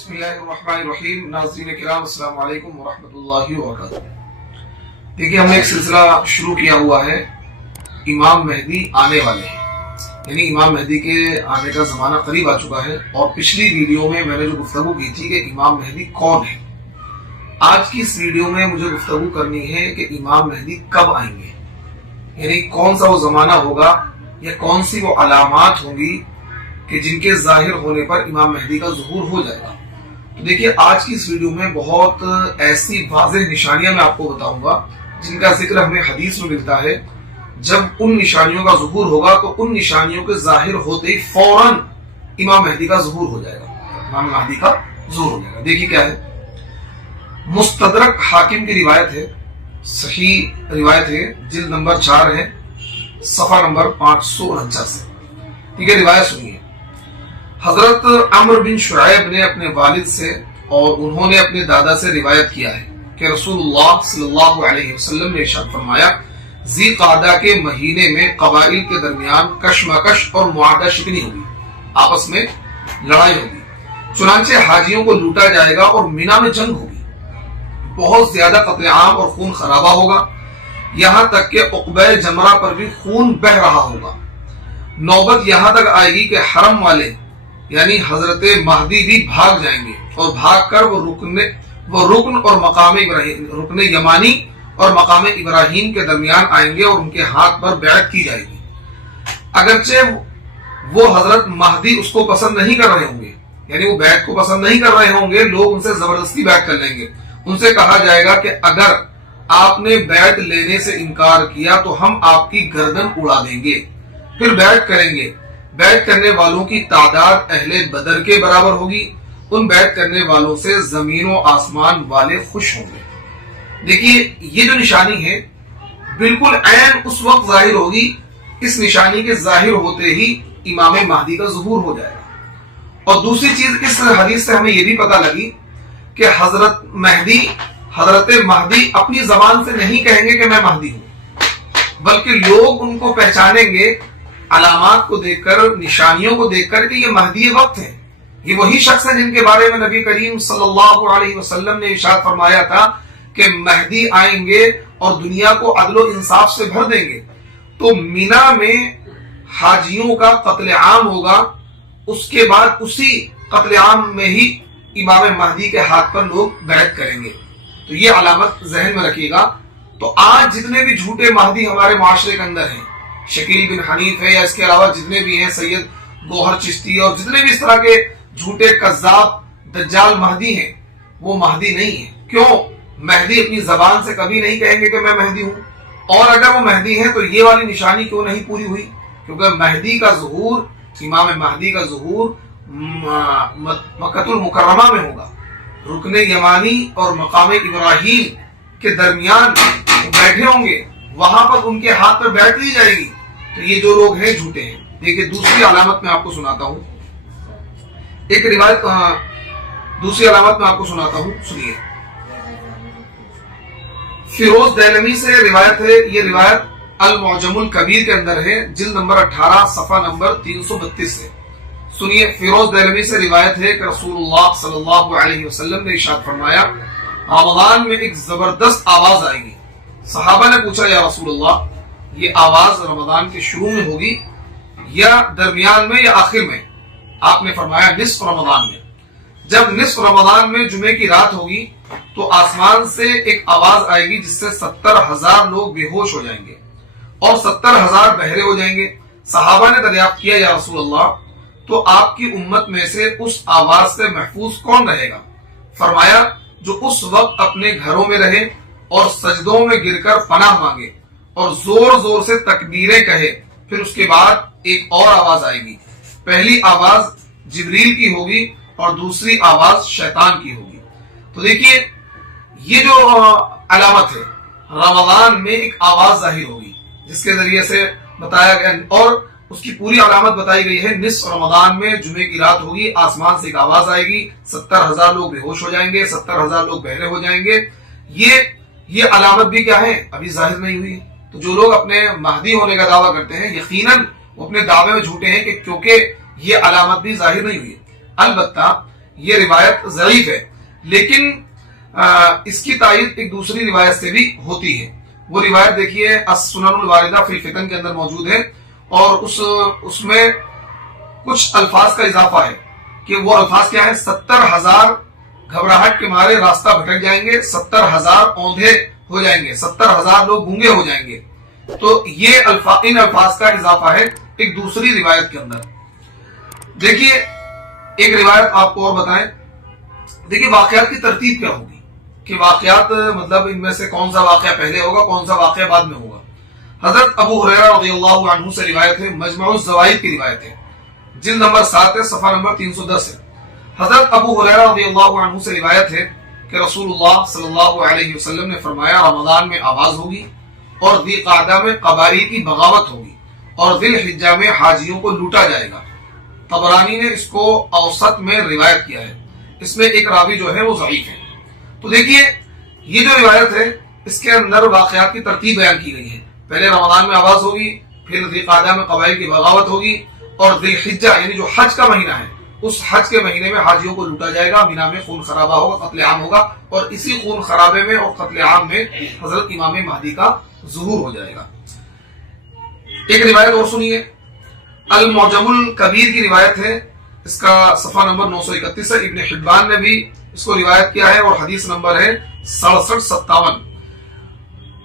بسم اللہ الرحمن الرحیم. ناظرین کرام السلام علیکم ورحمۃ اللہ وبرکاتہ. دیکھیے ہم نے ایک سلسلہ شروع کیا ہوا ہے امام مہدی آنے والے ہیں، یعنی امام مہدی کے آنے کا زمانہ قریب آ چکا ہے. اور پچھلی ویڈیو میں نے جو گفتگو کی تھی کہ امام مہدی کون ہے، آج کی اس ویڈیو میں مجھے گفتگو کرنی ہے کہ امام مہدی کب آئیں گے، یعنی کون سا وہ زمانہ ہوگا یا کون سی وہ علامات ہوں گی کہ جن کے ظاہر ہونے پر امام مہدی کا ظہور ہو جائے گا. تو دیکھیے آج کی اس ویڈیو میں بہت ایسی واضح نشانیاں میں آپ کو بتاؤں گا جن کا ذکر ہمیں حدیث میں ملتا ہے. جب ان نشانیوں کا ظہور ہوگا تو ان نشانیوں کے ظاہر ہوتے ہی فوراً امام مہدی کا ظہور ہو جائے گا، امام مہدی کا ظہور ہو جائے گا. دیکھیے کیا ہے، مستدرک حاکم کی روایت ہے، صحیح روایت ہے، جلد نمبر 4 ہے، صفحہ نمبر 549 سے. ٹھیک ہے، روایت سنیے. حضرت عمرو بن شعیب نے اپنے والد سے اور انہوں نے اپنے دادا سے روایت کیا ہے کہ رسول اللہ صلی اللہ علیہ وسلم نے ارشاد فرمایا، ذی قعدہ کے مہینے میں قبائل کے درمیان کشمکش اور معاہدہ شکنی ہوگی، آپس میں لڑائی ہوگی، چنانچہ حاجیوں کو لوٹا جائے گا اور مینا میں جنگ ہوگی، بہت زیادہ قتل عام اور خون خرابہ ہوگا، یہاں تک کہ عقبہ جمرہ پر بھی خون بہہ رہا ہوگا. نوبت یہاں تک آئے گی کہ حرم والے یعنی حضرت مہدی بھی بھاگ جائیں گے اور بھاگ کر وہ رکن اور مقام ابراہیم، رکن یمانی اور مقام ابراہیم کے درمیان آئیں گے اور ان کے ہاتھ پر بیعت کی جائے گی. اگرچہ وہ حضرت مہدی اس کو پسند نہیں کر رہے ہوں گے، یعنی وہ بیعت کو پسند نہیں کر رہے ہوں گے، لوگ ان سے زبردستی بیعت کر لیں گے. ان سے کہا جائے گا کہ اگر آپ نے بیعت لینے سے انکار کیا تو ہم آپ کی گردن اڑا دیں گے، پھر بیعت کریں گے. بیعت کرنے والوں کی تعداد اہل بدر کے برابر ہوگی، ان بیعت کرنے والوں سے زمین و آسمان والے خوش ہوں گے. دیکھیے یہ جو نشانی ہے بالکل عین اس وقت ظاہر ہوگی، اس نشانی کے ظاہر ہوتے ہی امام مہدی کا ظہور ہو جائے گا. اور دوسری چیز اس حدیث سے ہمیں یہ بھی پتہ لگی کہ حضرت مہدی اپنی زبان سے نہیں کہیں گے کہ میں مہدی ہوں، بلکہ لوگ ان کو پہچانیں گے علامات کو دیکھ کر، نشانیوں کو دیکھ کر کہ یہ مہدی وقت ہے، یہ وہی شخص ہے جن کے بارے میں نبی کریم صلی اللہ علیہ وسلم نے ارشاد فرمایا تھا کہ مہدی آئیں گے اور دنیا کو عدل و انصاف سے بھر دیں گے. تو مینا میں حاجیوں کا قتل عام ہوگا، اس کے بعد اسی قتل عام میں ہی امام مہدی کے ہاتھ پر لوگ بیعت کریں گے. تو یہ علامت ذہن میں رکھیے گا. تو آج جتنے بھی جھوٹے مہدی ہمارے معاشرے کے اندر ہیں، شکیل بن حنیف ہے یا اس کے علاوہ جتنے بھی ہیں، سید گوہر چشتی اور جتنے بھی اس طرح کے جھوٹے کذاب دجال مہدی ہیں، وہ مہدی نہیں ہیں. کیوں؟ مہدی اپنی زبان سے کبھی نہیں کہیں گے کہ میں مہدی ہوں. اور اگر وہ مہدی ہیں تو یہ والی نشانی کیوں نہیں پوری ہوئی؟ کیونکہ مہدی کا ظہور، امام مہدی کا ظہور مکہ المکرمہ میں ہوگا، رکن یمانی اور مقام ابراہیم کے درمیان بیٹھے ہوں گے، وہاں پر ان کے ہاتھ پر بیعت لی جائے گی. تو یہ جو لوگ ہیں جھوٹے ہیں. دیکھیں دوسری علامت میں آپ کو سناتا ہوں، ایک روایت، دوسری علامت میں آپ کو سناتا ہوں، سنیے. فیروز دہلوی سے روایت ہے، یہ روایت المعجم الکبیر کے اندر ہے، جلد نمبر 18 صفحہ نمبر 332 سے. سنیے، فیروز دہلوی سے روایت ہے کہ رسول اللہ صلی اللہ علیہ وسلم نے ارشاد فرمایا، رمضان میں ایک زبردست آواز آئے گی. صحابہ نے پوچھا، یا رسول اللہ یہ آواز رمضان کے شروع میں ہوگی یا درمیان میں یا آخر میں؟ آپ نے فرمایا نصف رمضان میں. جب نصف رمضان میں جمعے کی رات ہوگی تو آسمان سے ایک آواز آئے گی جس سے 70,000 لوگ بے ہوش ہو جائیں گے اور 70,000 بہرے ہو جائیں گے. صحابہ نے دریافت کیا، یا رسول اللہ تو آپ کی امت میں سے اس آواز سے محفوظ کون رہے گا؟ فرمایا جو اس وقت اپنے گھروں میں رہے اور سجدوں میں گر کر پناہ مانگے اور زور زور سے تکبیریں کہے. پھر اس کے بعد ایک اور آواز آئے گی، پہلی آواز جبریل کی ہوگی اور دوسری آواز شیطان کی ہوگی. تو دیکھیے یہ جو علامت ہے، رمضان میں ایک آواز ظاہر ہوگی جس کے ذریعے سے بتایا گیا، اور اس کی پوری علامت بتائی گئی ہے. نصف رمضان میں جمعے کی رات ہوگی، آسمان سے ایک آواز آئے گی، 70,000 لوگ بے ہوش ہو جائیں گے، 70,000 لوگ بہرے ہو جائیں گے. یہ علامت بھی کیا ہے؟ ابھی ظاہر نہیں ہوئی. تو جو لوگ اپنے مہدی ہونے کا دعویٰ کرتے ہیں، یقیناً وہ اپنے دعوے میں جھوٹے ہیں کہ کیونکہ یہ علامت بھی ظاہر نہیں ہوئی. البتہ یہ روایت ضعیف ہے، لیکن اس کی تائید ایک دوسری روایت سے بھی ہوتی ہے. وہ روایت دیکھیے السنن الواردہ فی الفتن کے اندر موجود ہے، اور اس میں کچھ الفاظ کا اضافہ ہے کہ وہ الفاظ کیا ہے؟ 70,000 گھبراہٹ کے مارے راستہ بھٹک جائیں گے، 70,000 اوندھے ہو جائیں گے، 70,000 لوگ گونگے ہو جائیں گے. تو یہ ان الفاظ کا اضافہ ہے ایک دوسری روایت کے اندر. دیکھیے ایک روایت آپ کو اور بتائیں. دیکھیے واقعات کی ترتیب کیا ہوگی کہ واقعات مطلب ان میں سے کون سا واقعہ پہلے ہوگا، کون سا واقعہ بعد میں ہوگا. حضرت ابو ہریرہ رضی اللہ عنہ سے روایت ہے، مجمع الزوائد کی روایت ہے، جلد نمبر 7 ہے، صفحہ نمبر 310 ہے. حضرت ابو ہریرہ رضی اللہ عنہ سے روایت ہے کہ رسول اللہ صلی اللہ علیہ وسلم نے فرمایا رمضان میں آواز ہوگی، اور ذی قعدہ میں قبائل کی بغاوت ہوگی، اور ذی الحجہ میں حاجیوں کو لوٹا جائے گا. طبرانی نے اس کو اوسط میں روایت کیا ہے، اس میں ایک راوی جو ہے وہ ضعیف ہے. تو دیکھیے یہ جو روایت ہے اس کے اندر واقعات کی ترتیب بیان کی گئی ہے. پہلے رمضان میں آواز ہوگی، پھر ذی قعدہ میں قبائل کی بغاوت ہوگی، اور ذی الحجہ یعنی جو حج کا مہینہ ہے اس حج کے مہینے میں حاجیوں کو لوٹا جائے گا، مینا میں خون خرابہ ہوگا، قتل عام ہوگا، اور اسی خون خرابے میں اور قتل عام میں حضرت امام مہدی کا ظہور ہو جائے گا. ایک روایت اور سنیے، المعجم الکبیر کی روایت ہے، اس کا صفحہ نمبر 931 ہے. ابن حبان نے بھی اس کو روایت کیا ہے، اور حدیث نمبر ہے 6757.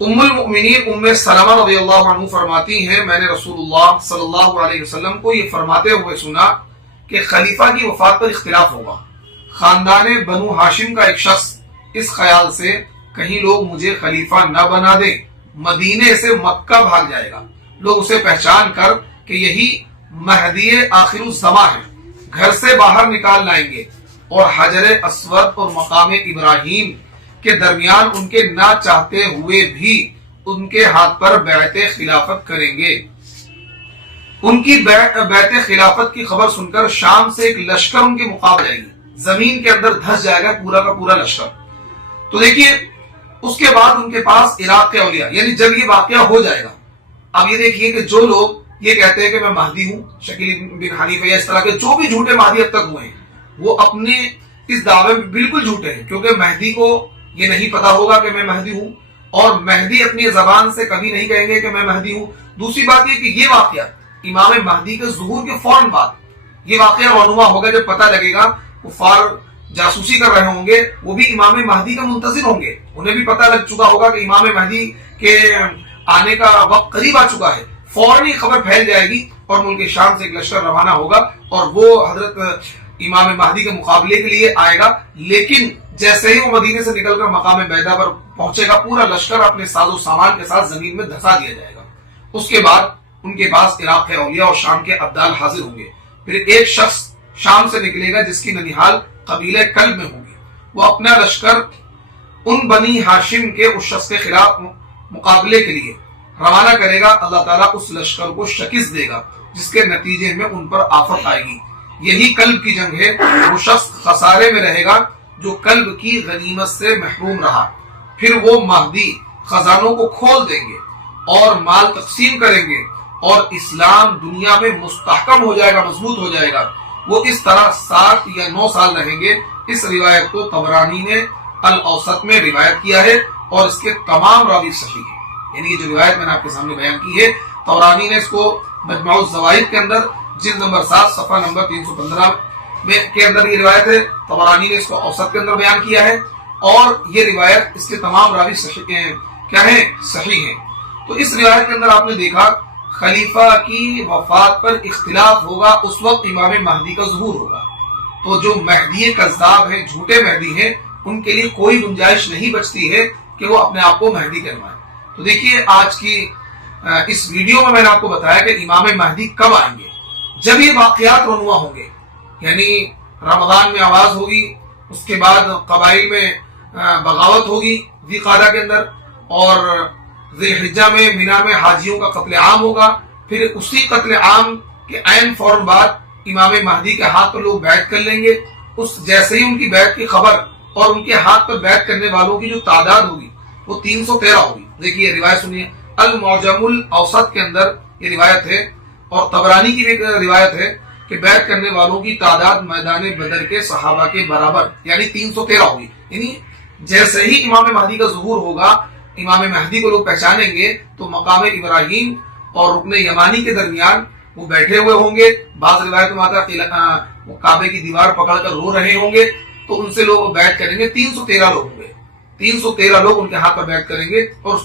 ام المؤمنین ام سلمہ رضی اللہ عنہ فرماتی ہیں میں نے رسول اللہ صلی اللہ علیہ وسلم کو یہ فرماتے ہوئے سنا کہ خلیفہ کی وفات پر اختلاف ہوگا. خاندان بنو ہاشم کا ایک شخص اس خیال سے کہیں لوگ مجھے خلیفہ نہ بنا دیں مدینے سے مکہ بھاگ جائے گا. لوگ اسے پہچان کر کہ یہی مہدی آخر الزماں ہے گھر سے باہر نکال لائیں گے، اور حجر اسود اور مقام ابراہیم کے درمیان ان کے نہ چاہتے ہوئے بھی ان کے ہاتھ پر بیعت خلافت کریں گے. ان کی بیعت خلافت کی خبر سن کر شام سے ایک لشکر ان کے مقابلے آئے گی، زمین کے اندر دھس جائے گا پورا کا پورا لشکر. تو دیکھیے اس کے بعد ان کے پاس عراق کے اولیاء، یعنی جب یہ واقعہ ہو جائے گا، اب یہ دیکھیے کہ جو لوگ یہ کہتے ہیں کہ میں مہدی ہوں، شکیل بن حنیفہ یا اس طرح کے جو بھی جھوٹے مہدی اب تک ہوئے ہیں، وہ اپنے اس دعوے میں بالکل جھوٹے ہیں، کیونکہ مہدی کو یہ نہیں پتا ہوگا کہ میں مہدی ہوں، اور مہدی اپنی زبان سے کبھی نہیں کہیں گے کہ میں مہدی ہوں. دوسری بات یہ کہ یہ واقعہ امام مہدی کے ظہور کے فوراً بعد یہ واقعہ رونما ہوگا، جب پتہ لگے گا کفار جاسوسی کر رہے ہوں گے، وہ بھی امام مہدی کا منتظر ہوں گے، انہیں بھی پتہ لگ چکا ہوگا کہ امام مہدی کے آنے کا وقت قریب آ چکا ہے. فوراً ہی خبر پھیل جائے گی، اور ملک شام سے ایک لشکر روانہ ہوگا، اور وہ حضرت امام مہدی کے مقابلے کے لیے آئے گا. لیکن جیسے ہی وہ مدینے سے نکل کر مقام بیدا پر پہنچے گا، پورا لشکر اپنے ساز و سامان کے ساتھ زمین میں دھسا دیا جائے گا. اس کے بعد ان کے پاس عراق کے اولیاء اور شام کے ابدال حاضر ہوں گے. پھر ایک شخص شام سے نکلے گا جس کی ننیحال قبیلہ کلب میں ہوگی، وہ اپنا لشکر ان بنی ہاشم کے اس شخص کے خلاف مقابلے کے لیے روانہ کرے گا. اللہ تعالیٰ اس لشکر کو شکست دے گا، جس کے نتیجے میں ان پر آفت آئے گی. یہی کلب کی جنگ ہے. وہ شخص خسارے میں رہے گا جو کلب کی غنیمت سے محروم رہا. پھر وہ مہدی خزانوں کو کھول دیں گے اور مال تقسیم کریں گے، اور اسلام دنیا میں مستحکم ہو جائے گا، مضبوط ہو جائے گا. وہ اس طرح 7 یا 9 سال رہیں گے. اس روایت کو طبرانی نے الاوسط میں روایت کیا ہے، اور اس کے تمام راوی صحیح ہیں. یعنی یہ جو روایت میں نے آپ کے سامنے بیان کی ہے، طبرانی نے اس کو مجمع الزوائد کے اندر جلد نمبر 7 صفحہ نمبر 315 میں کے اندر یہ روایت ہے. طبرانی نے اس کو اوسط کے اندر بیان کیا ہے، اور یہ روایت اس کے تمام راوی صحیح کیا ہیں؟ صحیح ہیں. تو اس روایت کے اندر آپ نے دیکھا خلیفہ کی وفات پر اختلاف ہوگا، اس وقت امام مہدی کا ظہور ہوگا. تو جو مہدی کذاب ہیں، جھوٹے مہدی ہیں، ان کے لیے کوئی گنجائش نہیں بچتی ہے کہ وہ اپنے آپ کو مہدی کہلوائیں. تو دیکھیے آج کی اس ویڈیو میں نے آپ کو بتایا کہ امام مہدی کب آئیں گے. جب یہ واقعات رونما ہوں گے، یعنی رمضان میں آواز ہوگی، اس کے بعد قبائل میں بغاوت ہوگی ذی قعدہ کے اندر، اور ذی الحجہ میں مینا میں حاجیوں کا قتل عام ہوگا. پھر اسی قتل عام کے عین فوراً بعد امام مہدی کے ہاتھ پر لوگ بیعت کر لیں گے. اس جیسے ہی ان کی بیعت کی خبر اور ان کے ہاتھ پر بیعت کرنے والوں کی جو تعداد ہوگی وہ 313 ہوگی. دیکھیے روایت سنیے، المعجم الاوسط کے اندر یہ روایت ہے، اور طبرانی کی بھی روایت ہے کہ بیعت کرنے والوں کی تعداد میدان بدر کے صحابہ کے برابر یعنی 313 ہوگی. یعنی جیسے ہی امام مہدی کا ظہور ہوگا، امام مہدی کو لوگ پہچانیں گے تو مقام ابراہیم اور رکن یمانی کے درمیان وہ بیٹھے ہوئے ہوں گے. بعض روایت میں آتا ہے وہ کعبے کی دیوار پکڑ کر رو رہے ہوں گے، تو ان سے لوگ بیعت کریں گے. 313 لوگ ہوں گے، 313 لوگ ان کے ہاتھ پر بیعت کریں گے، اور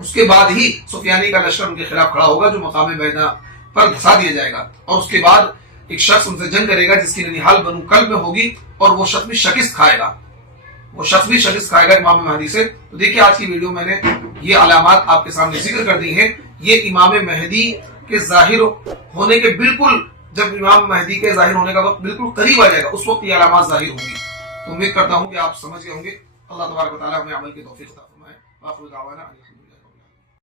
اس کے بعد ہی سفیانی کا لشکر ان کے خلاف کھڑا ہوگا جو مقام بینا پر دھسا دیا جائے گا. اور اس کے بعد ایک شخص ان سے جنگ کرے گا جس کی ننیحال بنو کلب میں ہوگی، اور وہ شخص بھی شکست کھائے گا، امام مہدی سے. تو دیکھیے آج کی ویڈیو میں نے یہ علامات آپ کے سامنے ذکر کر دی ہیں. یہ امام مہدی کے ظاہر ہونے کے بالکل، جب امام مہدی کے ظاہر ہونے کا وقت بالکل قریب آ جائے گا، اس وقت یہ علامات ظاہر ہوں گی. تو امید کرتا ہوں کہ آپ سمجھ گئے ہوں گے. اللہ تبارک و تعالیٰ ہمیں عمل کی توفیق عطا فرمائے. آخر دعوانا